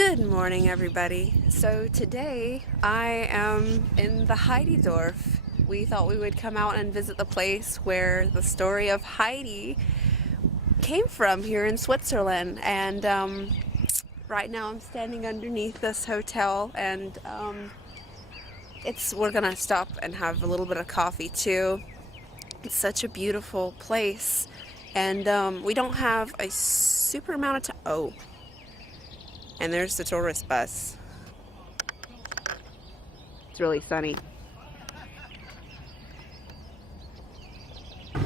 Good morning, everybody. So today I am in the Heididorf. We thought we would come out and visit the place where the story of Heidi came from here in Switzerland. And right now I'm standing underneath this hotel, and we're gonna stop and have a little bit of coffee too. It's such a beautiful place, and we don't have a super amount of time. Oh. And there's the tourist bus. It's really sunny.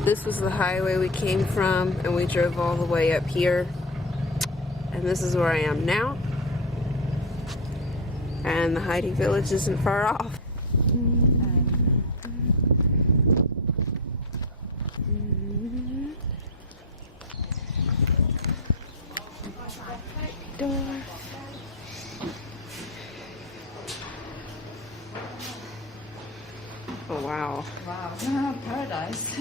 This is the highway we came from, and we drove all the way up here. And this is where I am now. And the Heidi village isn't far off. Oh wow. Wow, paradise.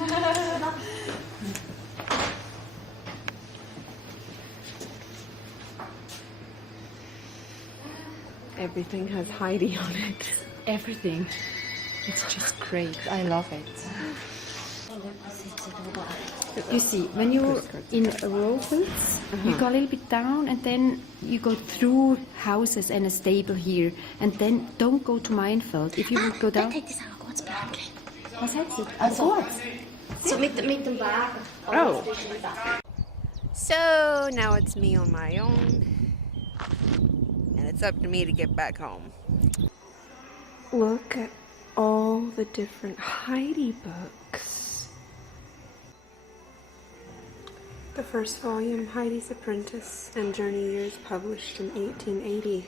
Everything has Heidi on it. Everything. It's just great. I love it. You see, when you're in Roses, you go a little bit down and then you go through houses and a stable here. And then don't go to Meinfeld. If you would go down... Was heißt das? Also, so mit dem Wagen. Oh. So now it's me on my own, and it's up to me to get back home. Look at all the different Heidi books. The first volume, Heidi's Apprentice and Journey Years, published in 1880.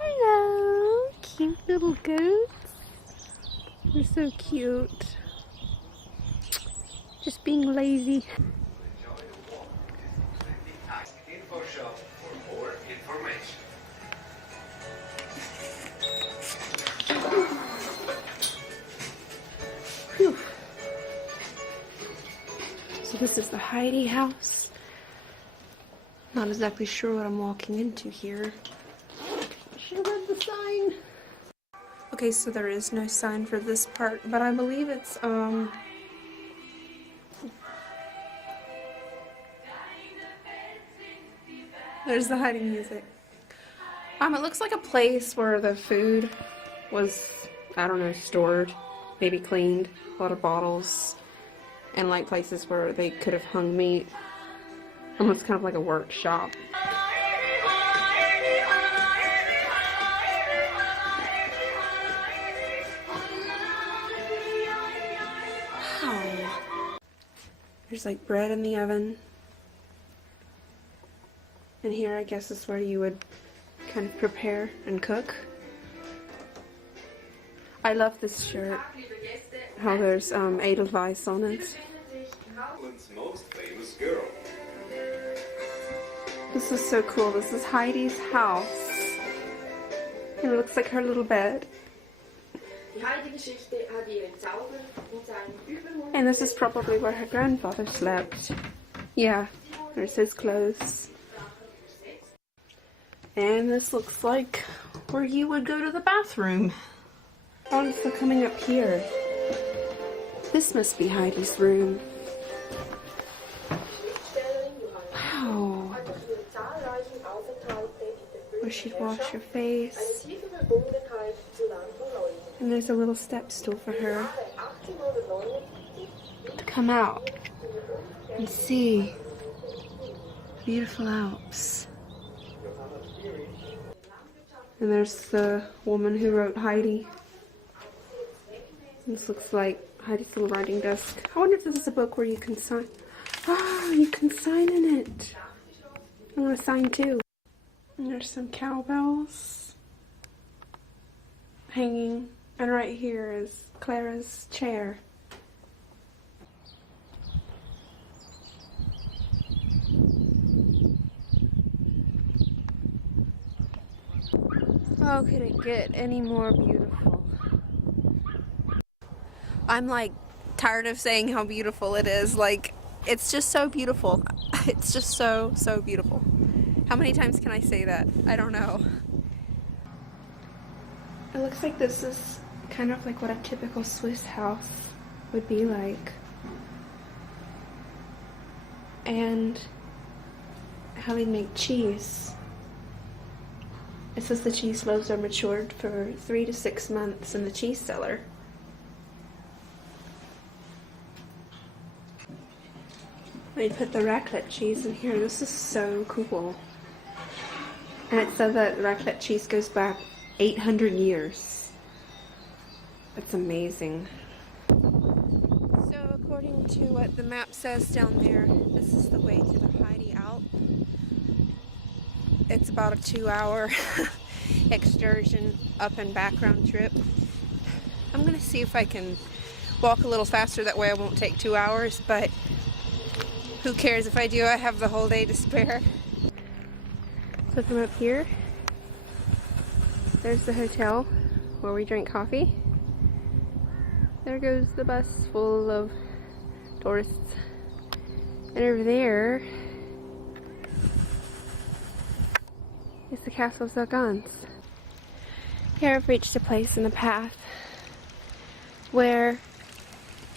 Hello, cute little goats. They're so cute. Just being lazy. Info shop for more information. Whew. So this is the Heidi house. Not exactly sure what I'm walking into here. Should have read the sign. Okay, so there is no sign for this part, but I believe it's there's the Heidi music. It looks like a place where the food was, I don't know, stored, maybe cleaned, a lot of bottles, and like places where they could have hung meat. Almost kind of like a workshop. Wow. There's like bread in the oven. And here, I guess, is where you would kind of prepare and cook. I love this shirt. How there's Edelweiss on it. Holland's most famous girl. This is so cool. This is Heidi's house. It looks like her little bed. And this is probably where her grandfather slept. Yeah, there's his clothes. And this looks like where you would go to the bathroom. Oh, it's still coming up here. This must be Heidi's room. Wow. Where she'd wash her face. And there's a little step stool for her to come out and see beautiful Alps. And there's the woman who wrote Heidi. This looks like Heidi's little writing desk. I wonder if this is a book where you can sign. Oh, you can sign in it. I want to sign too. And there's some cowbells hanging. And right here is Clara's chair. Oh, could it get any more beautiful? I'm like tired of saying how beautiful it is. Like, it's just so beautiful. It's just so, so beautiful. How many times can I say that? I don't know. It looks like this is kind of like what a typical Swiss house would be like. And how they make cheese. It says the cheese loaves are matured for 3 to 6 months in the cheese cellar. They put the raclette cheese in here. This is so cool. And it said that raclette cheese goes back 800 years. That's amazing. So according to what the map says down there, this is the way to the Heidi Alp. It's about a 2-hour excursion up and back round trip. I'm gonna see if I can walk a little faster, that way I won't take 2 hours, but who cares if I do? I have the whole day to spare. So from up here, there's the hotel where we drink coffee. There goes the bus full of tourists. And over there is the Castle of Sargans. Here I've reached a place in the path where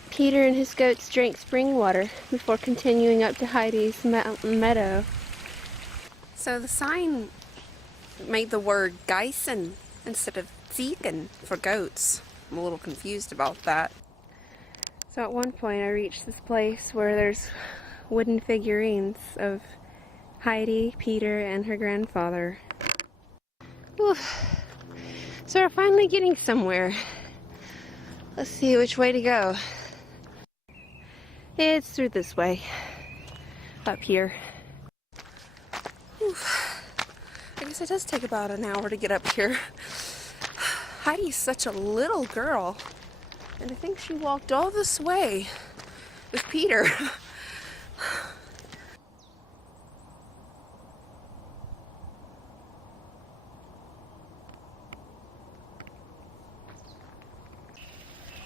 Peter and his goats drank spring water before continuing up to Heidi's mountain meadow. So the sign made the word Geissen instead of Ziegen for goats. I'm a little confused about that. So at one point I reached this place where there's wooden figurines of Heidi, Peter, and her grandfather. Oof. So we're finally getting somewhere. Let's see which way to go. It's through this way. Up here. Oof. I guess it does take about an hour to get up here. Heidi's such a little girl. And I think she walked all this way with Peter.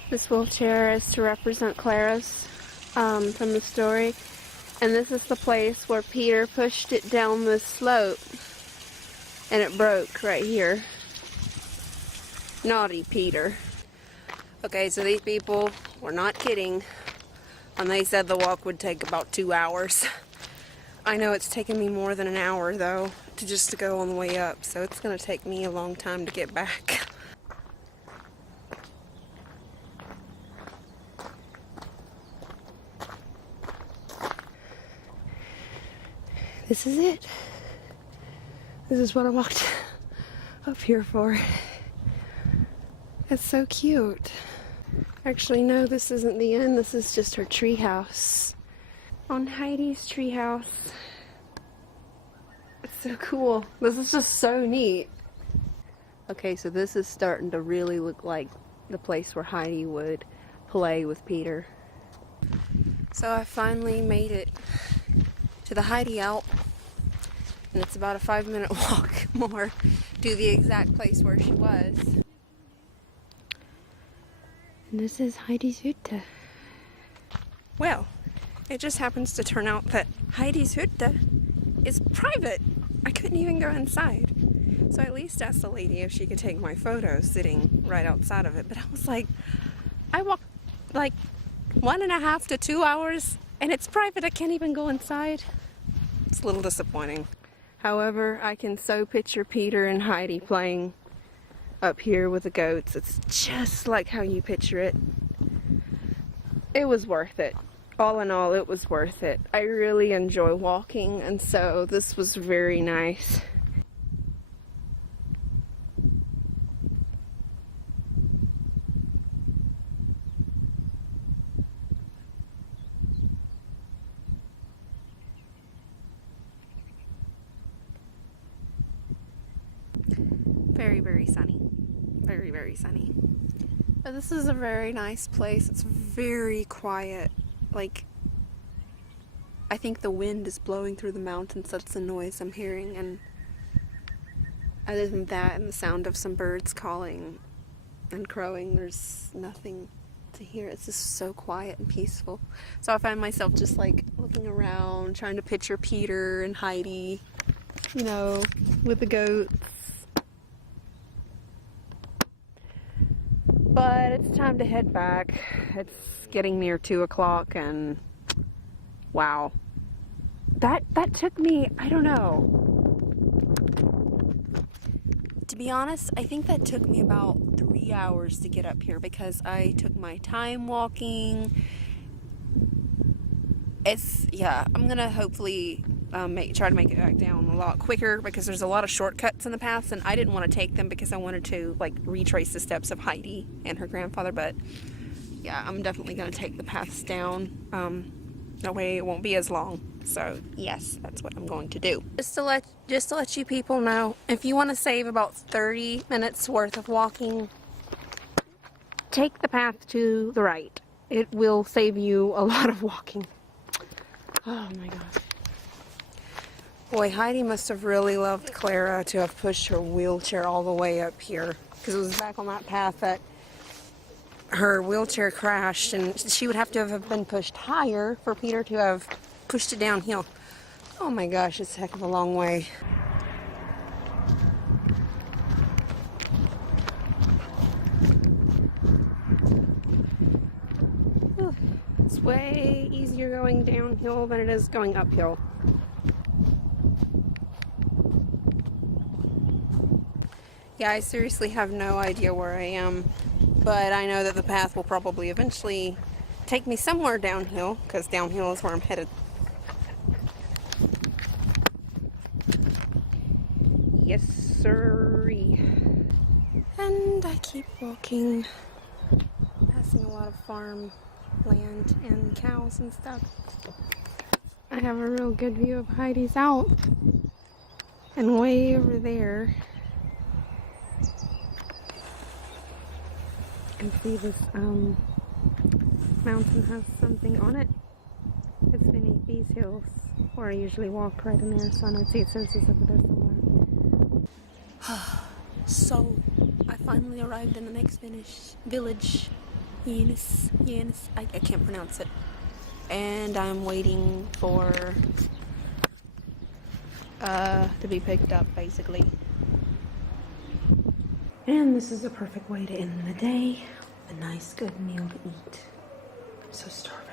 This wheelchair is to represent Clara's from the story. And this is the place where Peter pushed it down the slope and it broke right here. Naughty Peter. Okay, so these people were not kidding when they said the walk would take about 2 hours. I know it's taken me more than an hour though to go on the way up, so it's gonna take me a long time to get back. This is it. This is what I walked up here for. It's so cute. Actually, no, this isn't the end. This is just her treehouse. On Heidi's treehouse. It's so cool. This is just so neat. Okay, so this is starting to really look like the place where Heidi would play with Peter. So I finally made it to the Heidi Alp, and it's about a 5-minute walk more to the exact place where she was. And this is Heidi's Hütte. Well, it just happens to turn out that Heidi's Hütte is private. I couldn't even go inside. So I at least asked the lady if she could take my photo sitting right outside of it. But I was like, I walked like 1.5 to 2 hours and it's private. I can't even go inside. It's a little disappointing. However, I can so picture Peter and Heidi playing up here with the goats. It's just like how you picture it. It was worth it. All in all, it was worth it. I really enjoy walking, and so this was very nice. Very, very sunny. Very, very sunny. But this is a very nice place. It's very quiet. Like, I think the wind is blowing through the mountains. That's the noise I'm hearing. And Other than that and the sound of some birds calling and crowing, there's nothing to hear. It's just so quiet and peaceful. So I find myself just like looking around, trying to picture Peter and Heidi, you know, with the goats. But it's time to head back. It's getting near 2 o'clock and wow. That took me, I don't know. To be honest, I think that took me about 3 hours to get up here because I took my time walking. I'm gonna hopefully try to make it back down a lot quicker because there's a lot of shortcuts in the paths and I didn't want to take them because I wanted to like retrace the steps of Heidi and her grandfather. But yeah, I'm definitely gonna take the paths down. That way it won't be as long. So yes, that's what I'm going to do. Just to let you people know, if you want to save about 30 minutes worth of walking, take the path to the right. It will save you a lot of walking. Oh my gosh. Boy, Heidi must have really loved Clara to have pushed her wheelchair all the way up here, because it was back on that path that her wheelchair crashed and she would have to have been pushed higher for Peter to have pushed it downhill. Oh my gosh, it's a heck of a long way. Whew. It's way easier going downhill than it is going uphill. Yeah, I seriously have no idea where I am, but I know that the path will probably eventually take me somewhere downhill, because downhill is where I'm headed. Yes, sirree. And I keep walking, passing a lot of farm land and cows and stuff. I have a real good view of Heidi's out, and way over there you can see this mountain has something on it. It's beneath these hills where I usually walk right in there, so I know it says it's over there somewhere. So I finally arrived in the next village. Yanis. I can't pronounce it. And I'm waiting for to be picked up, basically. And this is a perfect way to end the day. A nice good meal to eat. I'm so starving.